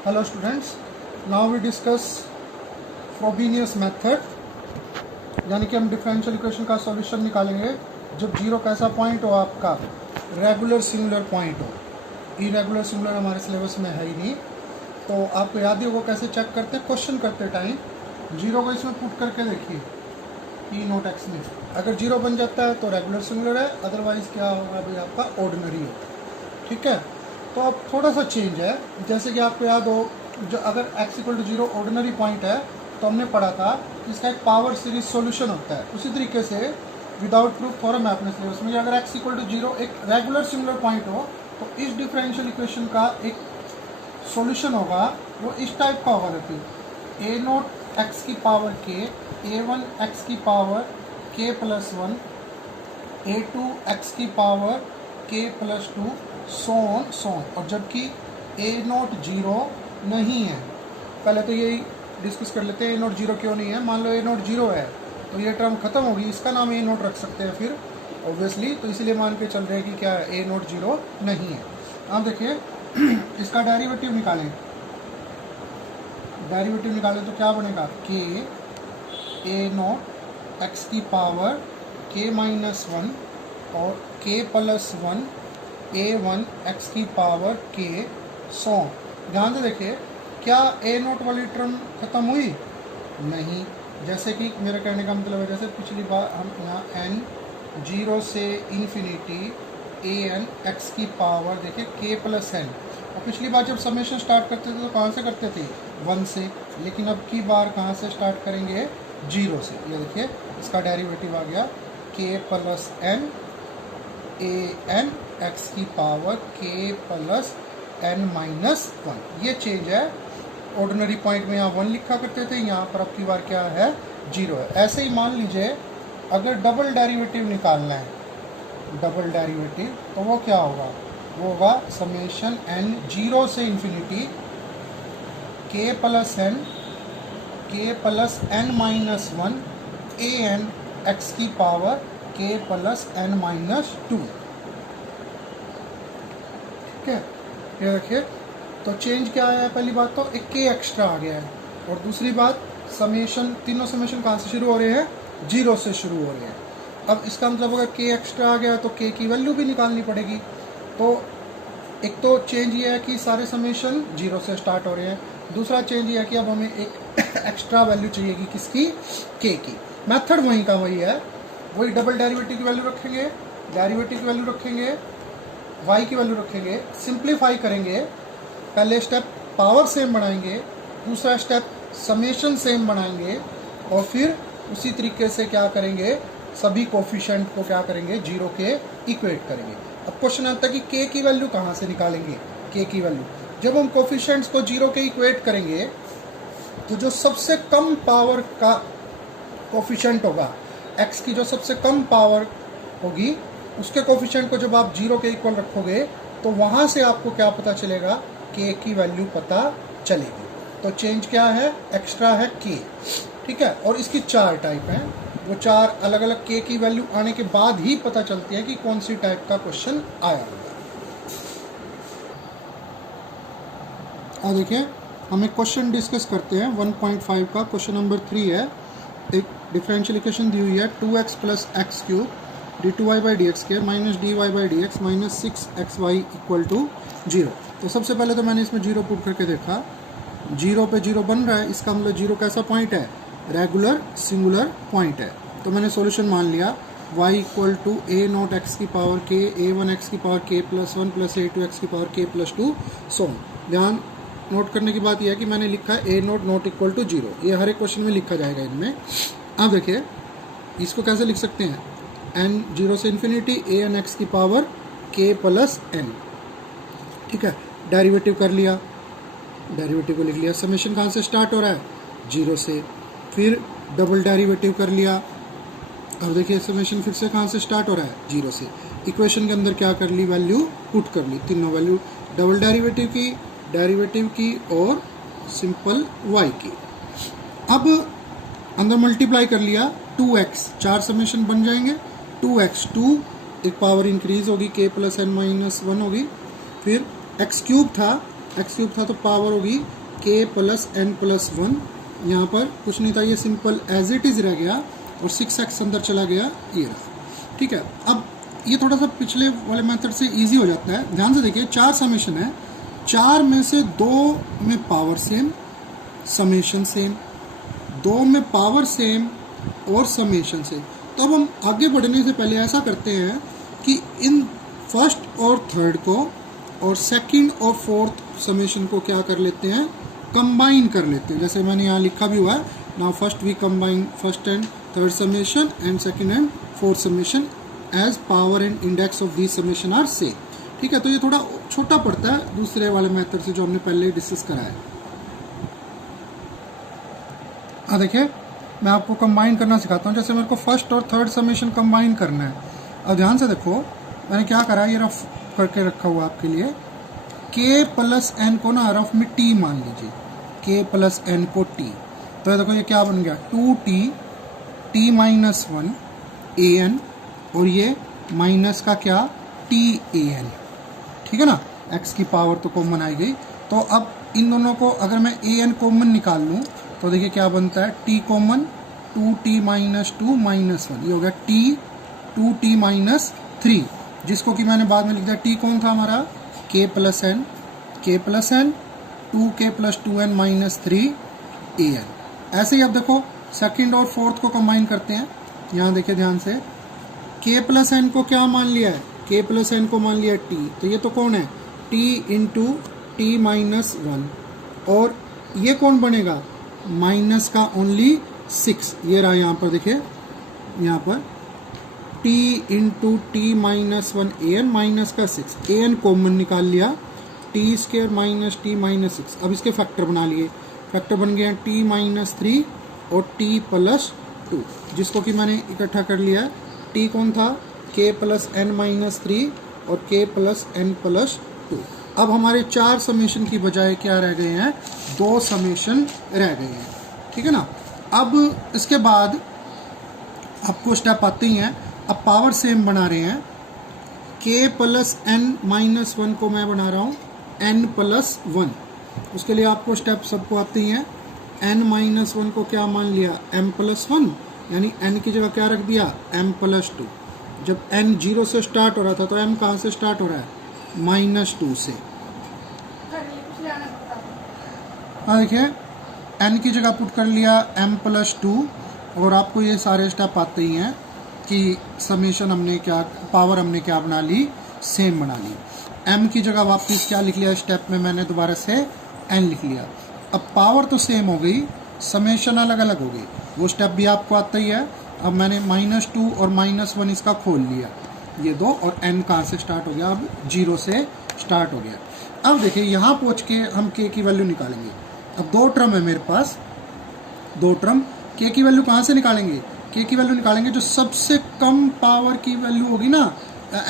Hello students, now we discuss Frobenius method, यानी कि हम डिफरेंशियल इक्वेशन का सॉल्यूशन निकालेंगे जब जीरो कैसा पॉइंट हो, आपका रेगुलर सिंगुलर पॉइंट हो। इरेगुलर सिंगुलर हमारे सिलेबस में है ही नहीं, तो आपको याद ही होगा कैसे चेक करते हैं। क्वेश्चन करते टाइम जीरो को इसमें पुट करके देखिए ई नोट एक्स में, अगर जीरो बन जाता है तो रेगुलर सिंगुलर है, अदरवाइज क्या होगा भाई, आपका ऑर्डिनरी होगा। ठीक है, तो अब थोड़ा सा चेंज है। जैसे कि आपको याद हो, जो अगर x equal to zero ordinary point है तो हमने पढ़ा था कि इसका एक पावर सीरीज सॉल्यूशन होता है। उसी तरीके से विदाउट प्रूफ थ्योरम है अपने सिलेबस में, अगर x इक्वल टू जीरो एक रेगुलर सिंगुलर पॉइंट हो तो इस डिफरेंशियल इक्वेशन का एक सॉल्यूशन होगा, वो इस टाइप का होगा। देखिए ए नोट एक्स की पावर के, ए वन एक्स की पावर के plus one, a two x की पावर के प्लस टू, सोन। और जबकि ए नोट जीरो नहीं है, पहले तो यही डिस्कस कर लेते हैं ए नोट जीरो क्यों नहीं है। मान लो ए नोट जीरो है तो ये टर्म खत्म होगी, इसका नाम ए नोट रख सकते हैं फिर ऑब्वियसली, तो इसीलिए मान के चल रहे हैं कि क्या ए नोट जीरो नहीं है। आप देखिए इसका डेरिवेटिव निकालें, तो क्या बनेगा, के ए नोट एक्स की पावर के माइनस वन और के प्लस वन ए वन एक्स की पावर के, सो। ध्यान से देखिए, क्या ए नोट वाली टर्म खत्म हुई? नहीं। जैसे कि मेरे कहने का मतलब है, जैसे पिछली बार हम यहाँ एन जीरो से इन्फिनिटी ए एन एक्स की पावर देखिए के प्लस एन, और पिछली बार जब समेशन स्टार्ट करते थे तो कहाँ से करते थे, वन से, लेकिन अब की बार कहाँ से स्टार्ट करेंगे, जीरो से। ये देखिए इसका डेरिवेटिव आ गया के plus n a n x की पावर के प्लस एन माइनस वन। ये चेंज है। ऑर्डिनरी पॉइंट में यहाँ वन लिखा करते थे, यहाँ पर अब की बार क्या है, जीरो है। ऐसे ही मान लीजिए अगर डबल डेरिवेटिव निकालना है, डबल डेरिवेटिव, तो वो क्या होगा, वो होगा समेशन एन जीरो से इन्फिनिटी के प्लस एन माइनस वन ए एन एक्स की पावर के प्लस एन माइनस टू। ठीक है, ये देखिए, तो चेंज क्या आया है, पहली बात तो एक के एक्स्ट्रा आ गया है, और दूसरी बात समेशन, तीनों समेशन कहाँ से शुरू हो रहे हैं, जीरो से शुरू हो रहे हैं। अब इसका मतलब अगर के एक्स्ट्रा आ गया तो के की वैल्यू भी निकालनी पड़ेगी। तो एक तो चेंज ये है कि सारे समेशन जीरो से स्टार्ट हो रहे हैं, दूसरा चेंज ये है कि अब हमें एक एक्स्ट्रा वैल्यू चाहिए कि किसकी, के की। मेथड वहीं का वही है, वही डबल डेरिवेटिव की वैल्यू रखेंगे, डेरिवेटिव की वैल्यू रखेंगे, y की वैल्यू रखेंगे, सिंप्लीफाई करेंगे। पहले स्टेप पावर सेम बनाएंगे, दूसरा स्टेप समेशन सेम बनाएंगे, और फिर उसी तरीके से क्या करेंगे, सभी कोफिशिएंट को क्या करेंगे, जीरो के इक्वेट करेंगे। अब क्वेश्चन आता है कि के की वैल्यू कहाँ से निकालेंगे, के की वैल्यू जब हम कोफिशिएंट्स को जीरो के इक्वेट करेंगे तो जो सबसे कम पावर का कोफिशिएंट होगा, x की जो सबसे कम पावर होगी, उसके कोफिशिएंट को जब आप जीरो के इक्वल रखोगे तो वहाँ से आपको क्या पता चलेगा, के की वैल्यू पता चलेगी। तो चेंज क्या है, एक्स्ट्रा है के। ठीक है, और इसकी चार टाइप हैं, वो चार अलग अलग के की वैल्यू आने के बाद ही पता चलती है कि कौन सी टाइप का क्वेश्चन आया होगा। और देखिए हम एक क्वेश्चन डिस्कस करते हैं 1.5 का, क्वेश्चन नंबर 3 है। एक डिफरेंशियल इक्वेशन दी हुई है 2x plus x cube d2y by d x square minus dy by d x minus 6xy equal to zero. तो सबसे पहले तो मैंने इसमें जीरो पुट करके देखा, जीरो पे जीरो बन रहा है, इसका मतलब जीरो कैसा पॉइंट है, रेगुलर सिंगुलर पॉइंट है। तो मैंने सॉल्यूशन मान लिया y equal to a nought x की पावर के, ए वन एक्स की पावर के plus one plus a two x की पावर के प्लस टू, सो। ध्यान नोट करने की बात यह है कि मैंने लिखा है A note not equal to zero, ये हर एक क्वेश्चन में लिखा जाएगा इनमें। अब देखिए इसको कैसे लिख सकते हैं, एन जीरो से इन्फिनिटी ए एन एक्स की पावर के प्लस एन। ठीक है, डेरिवेटिव कर लिया, डेरिवेटिव को लिख लिया, समेशन कहाँ से स्टार्ट हो रहा है, जीरो से, फिर डबल डेरिवेटिव कर लिया। अब देखिए समेशन फिर से कहाँ से स्टार्ट हो रहा है, जीरो से। इक्वेशन के अंदर क्या कर ली, वैल्यू पुट कर ली, तीनों वैल्यू, डबल डेरिवेटिव की और सिंपल y की। अब अंदर मल्टीप्लाई कर लिया 2x, चार समेशन बन जाएंगे, 2x 2 एक पावर इंक्रीज होगी, k plus n minus one होगी, फिर x क्यूब था एक्स क्यूब था तो पावर होगी k प्लस एन प्लस 1। यहाँ पर कुछ नहीं था, ये सिंपल एज इट इज़ रह गया और 6x अंदर चला गया, ये रहा। ठीक है, अब ये थोड़ा सा पिछले वाले मेथड से इजी हो जाता है। ध्यान से देखिए, 4 समेशन है, 4 में से 2 में पावर सेम, समेशन सेम, 2 में पावर सेम और समेशन सेम। तो अब हम आगे बढ़ने से पहले ऐसा करते हैं कि इन फर्स्ट और थर्ड को और सेकंड और फोर्थ समेशन को क्या कर लेते हैं, कंबाइन कर लेते हैं। जैसे मैंने यहाँ लिखा भी हुआ है, now first we combine first and third summation and second and fourth summation as power and index of this summation are same. ठीक है, तो ये थोड़ा छोटा पड़ता है दूसरे वाले मेथड से जो हमने पहले डिस्कस करा है। देखिए, मैं आपको कंबाइन करना सिखाता हूँ। जैसे मेरे को फर्स्ट और थर्ड समेशन कंबाइन करना है। अब ध्यान से देखो, मैंने क्या करा, ये रफ करके रखा हुआ आपके लिए। k प्लस एन को ना रफ में t मान लीजिए, k प्लस एन को t। तो देखो ये क्या बन गया, 2t t माइनस 1 an और ये माइनस का क्या t an। ठीक है ना, x की पावर तो कॉमन आई गई। तो अब इन दोनों को अगर मैं an कॉमन निकाल लूँ तो देखिए क्या बनता है, t common 2t minus 2 minus 1, ये हो गया t 2t माइनस 3, जिसको कि मैंने बाद में लिख दिया t कौन था हमारा, k plus n 2k plus 2n minus 3 an। ऐसे ही अब देखो सेकंड और फोर्थ को कंबाइन करते हैं। यहाँ देखिए ध्यान से, k प्लस एन को क्या मान लिया है, k प्लस एन को मान लिया t, तो ये तो कौन है, t इंटू टी माइनस 1, और ये कौन बनेगा, माइनस का ओनली 6, ये रहा यहाँ पर देखिए, यहाँ पर t into T minus 1 an minus का 6, an कॉमन निकाल लिया, T square minus T minus 6। अब इसके फैक्टर बना लिए, फैक्टर बन गया t माइनस 3 और t प्लस 2, जिसको कि मैंने इकट्ठा कर लिया है। t कौन था, k प्लस एन माइनस 3 और k प्लस एन प्लस 2। अब हमारे 4 समेशन की बजाय क्या रह गए हैं, 2 समेशन रह गए हैं। ठीक है ना, अब इसके बाद आपको स्टेप आते ही हैं। अब पावर सेम बना रहे हैं, k प्लस एन माइनस 1 को मैं बना रहा हूँ n प्लस 1। उसके लिए आपको स्टेप सबको आते ही हैं। n माइनस 1 को क्या मान लिया, m प्लस 1, यानी n की जगह क्या रख दिया, m प्लस 2। जब n 0 से स्टार्ट हो रहा था तो m कहाँ से स्टार्ट हो रहा है, -2 से। हाँ देखिए, n की जगह पुट कर लिया m प्लस 2, और आपको ये सारे स्टेप आते ही हैं कि समेशन हमने क्या, पावर हमने क्या बना ली, सेम बना ली। m की जगह वापस क्या लिख लिया, स्टेप में मैंने दोबारा से n लिख लिया। अब पावर तो सेम हो गई, समेशन अलग अलग हो गई, वो स्टेप भी आपको आता ही है। अब मैंने -2 और -1 इसका खोल लिया, ये 2, और n कहाँ से स्टार्ट हो गया, अब 0 से स्टार्ट हो गया। अब देखिए यहाँ पहुँच के हम k की वैल्यू निकालेंगे। अब 2 टर्म है मेरे पास, 2 टर्म, k की वैल्यू कहाँ से निकालेंगे, k की वैल्यू निकालेंगे जो सबसे कम पावर की वैल्यू होगी ना,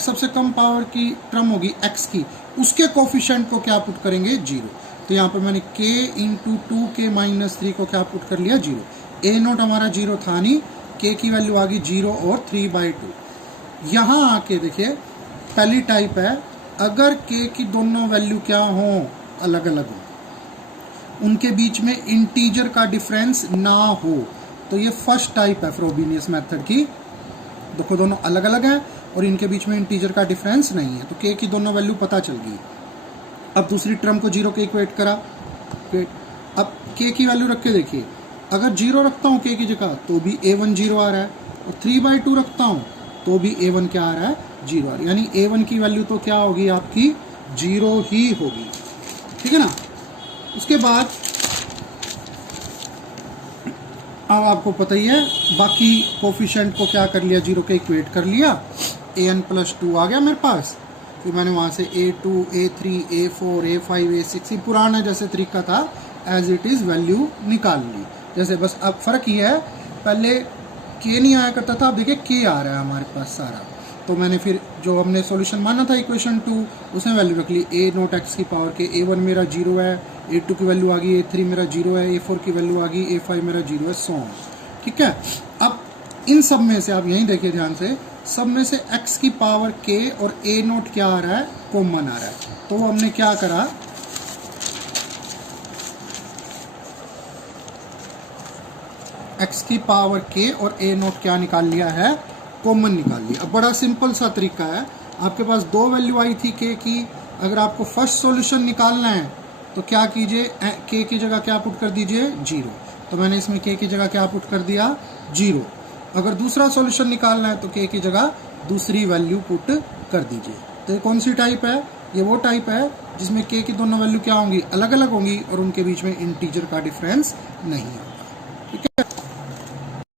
सबसे कम पावर की टर्म होगी x की, उसके कोफिशिएंट को क्या पुट करेंगे, 0। तो यहाँ पर मैंने k इंटू 2k माइनस 3 को क्या पुट कर लिया, 0। a नोट हमारा 0 था नहीं, k की वैल्यू आ गई 0 और 3/2। यहाँ आके देखिए पहली टाइप है, अगर k की दोनों वैल्यू क्या हो, अलग अलग हो, उनके बीच में इंटीजर का डिफरेंस ना हो, तो ये फर्स्ट टाइप है फ्रोबेनियस मेथड की। देखो दोनों अलग अलग हैं और इनके बीच में इंटीजर का डिफरेंस नहीं है, तो k की दोनों वैल्यू पता चल गई। अब दूसरी टर्म को 0 के इक्वेट करा, अब k की वैल्यू रख के देखिए, अगर 0 रखता हूँ k की जगह तो भी a1 0 आ रहा है, और 3/2 रखता हूँ तो भी a1 क्या आ रहा है, 0 आ रहा है, यानी a1 की वैल्यू तो क्या होगी आपकी, 0 ही होगी। ठीक है ना, उसके बाद अब आपको पता ही है, बाकी कोफिशिएंट को क्या कर लिया, 0 के इक्वेट कर लिया, an प्लस 2 आ गया मेरे पास। फिर मैंने वहाँ से a2, a3, a4, a5, a6 पुराना जैसे तरीका था एज इट इज़ वैल्यू निकाल ली। जैसे बस अब फ़र्क ये है, पहले k नहीं आया करता था, अब देखिए k आ रहा है हमारे पास सारा। तो मैंने फिर जो हमने सॉल्यूशन माना था इक्वेशन 2, उसमें वैल्यू रख ली, a नोट x की पावर के, a1 मेरा 0 है, a2 की वैल्यू आ गई, a3 मेरा 0 है, a4 की वैल्यू आ गई, a5 मेरा 0 है, सो ऑन। ठीक है, अब इन सब में से आप यहीं देखिए ध्यान से, सब में से x की पावर k और a नोट क्या आ रहा है, कॉमन आ रहा है। तो हमने क्या करा, x की पावर k और a नोट क्या निकाल लिया है, कॉमन निकाल लिया। अब बड़ा सिंपल सा तरीका है, आपके पास दो वैल्यू आई थी k की, अगर आपको फर्स्ट सॉल्यूशन निकालना है तो क्या कीजिए, k की जगह क्या पुट कर दीजिए, 0। तो मैंने इसमें k की जगह क्या पुट कर दिया, 0। अगर दूसरा सॉल्यूशन निकालना है तो k की जगह दूसरी वैल्यू पुट कर दीजिए। तो ये कौन सी टाइप है, ये वो टाइप है जिसमें k की दोनों वैल्यू क्या होंगी, अलग अलग होंगी और उनके बीच में इंटीजर का डिफरेंस नहीं है।